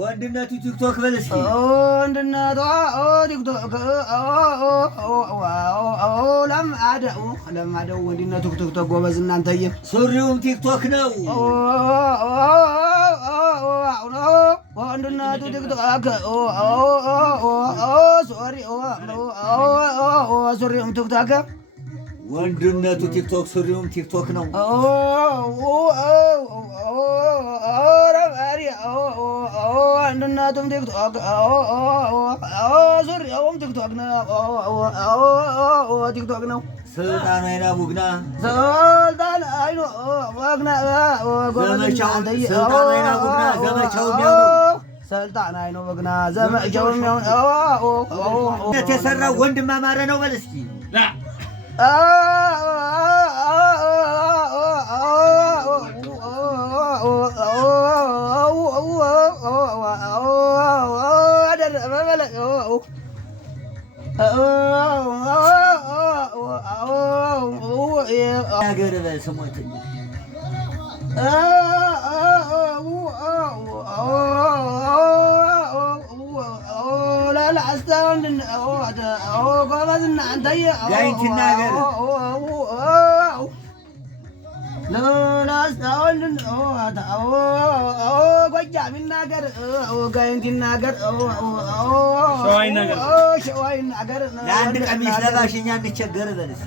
ወንድነቱ ቲክቶክ በለሽ ወንድነቷ ቲክቶክ ለማደው ወንድነቱ ቲክቶክ ጎበዝ እናንተዬ ሱሪውም ቲክቶክ ነው ወንድነቱ ቲክቶክ ሱሪውም ቲክቶክ ወንድነቱ ቲክቶክ ሱሪውም ቲክቶክ ነው ወንድነቱም ቲክቶክ ሱሪውም ቲክቶክ ነው ቲክቶክ ነው ስልጣን አይና ቡግና ስልጣን አይኑ ቡግና ስልጣን አይና ቡግና ዘመቻው የሚያው ስልጣን አይኑ ቡግና ዘመቻው የሚያው የተሰራው ወንድም አማረ ነው በል እስኪ ነገር በስሞት ለአንድ ቀሚስ ለባሽኛ እንቸገር በልስ